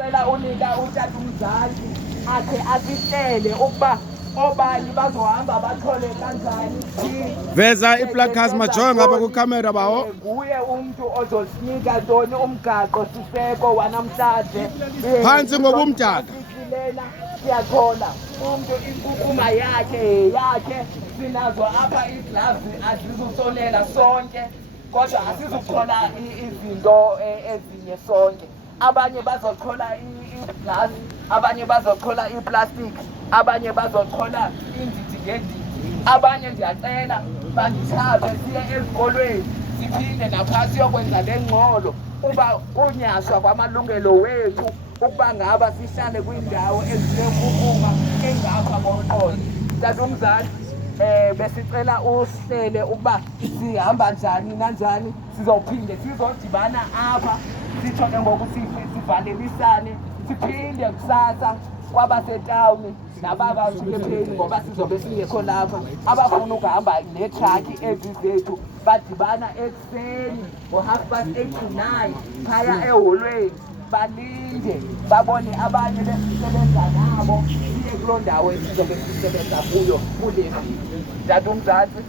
Cela unika utata umzali akhe asihlele ukuba obani bazohamba bathole kanjani. Veza iplacards majonga ngapha kukhamera bawo. Nguye umuntu ozosinika ntoni umgaqo siseko wanamhlanje. Phansi ngobumdaka. Lena siyathola umuntu inkukuma yakhe sinazo apha iglaves azizusolela sonke kodwa asizuthola izinto ezinye sonke. Abanye bazothola iglass, abanye bazothola iplastic, abanye bazothola indidi ngendidi. Abanye ndiyacela bandithabe siye ezikolweni siphinde napha siyokwenza le ngxolo uba kunyashwa kwamalungelo wethu ukuba ngaba sihlale kwindawo ezinenkukuma engapha komqondo. Tata umzali besicela uhlele ukuba sihamba njani nanjani, sizophinde sizodibana apha sitsho ke ngoku sivalelisane siphinde kusasa kwabasetawuni nababasulepheni ngoba sizobe singekho lapha abafuna ukuhamba neetrakhi ezi zethu badibana ekuseni ngo8:30 to 9 phaya eholweni balinde babone abanye besisebenza nabo siye kuloo ndawo esizobe sisebenza kuyo kule viki. Tata umzantsi